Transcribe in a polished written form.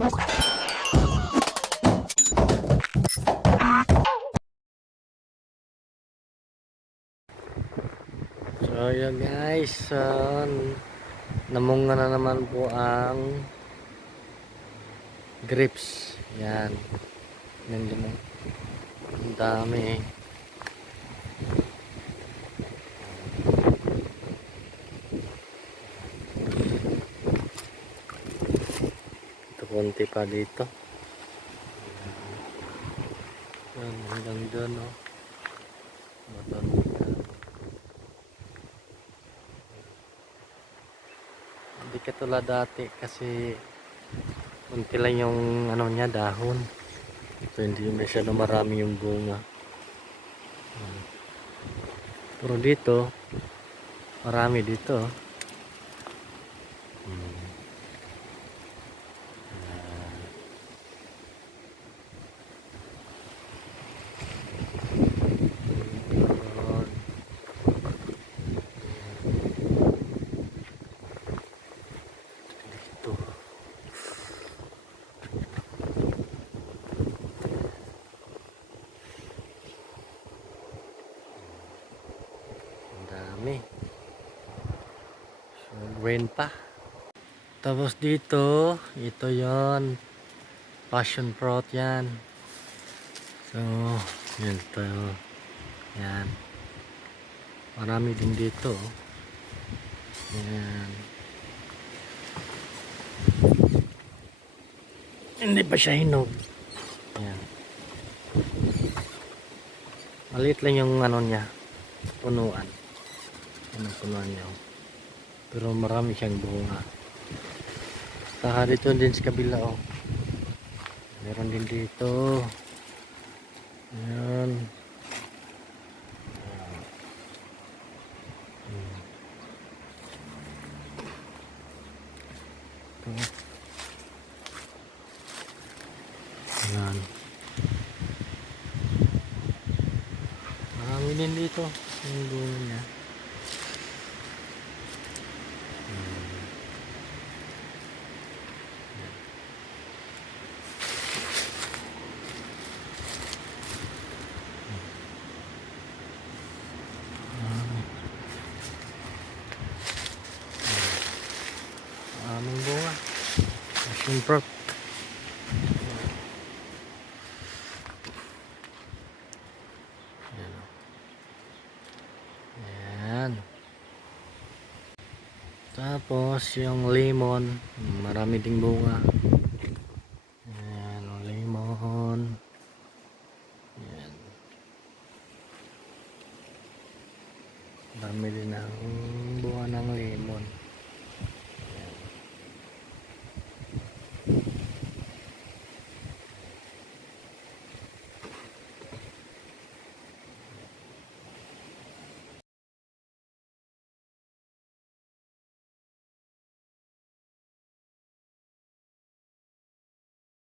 So yun guys, namunga na naman po ang grapes. Yan. Nandiyan mo. Ang dami. Ito konti pa dito. Yan, hanggang dyan oh. Madami na. Hindi katulad dati kasi konti lang yung ano niya, dahon. Ito hindi masyado marami yung bunga. Pero dito marami dito. Dito. Ang dami. So, green pa. Tapos dito, ito yon, passion fruit yan. So, yan to. Yan. Marami din dito. Yan. Hindi pa siya hinog. Yan. Maliit lang yung ano niya, punuan. Ano punuan niya. Pero marami siyang bunga. Saka dito din sa kabila oh. Meron din dito. Yan. Yan. Marami din dito. Yung bunga niya. Maraming bunga. Passion fruit. Yan. Yan. Tapos yung lemon, marami ding bunga. Yan, lemon. Yan. Marami din ang bunga ng lemon.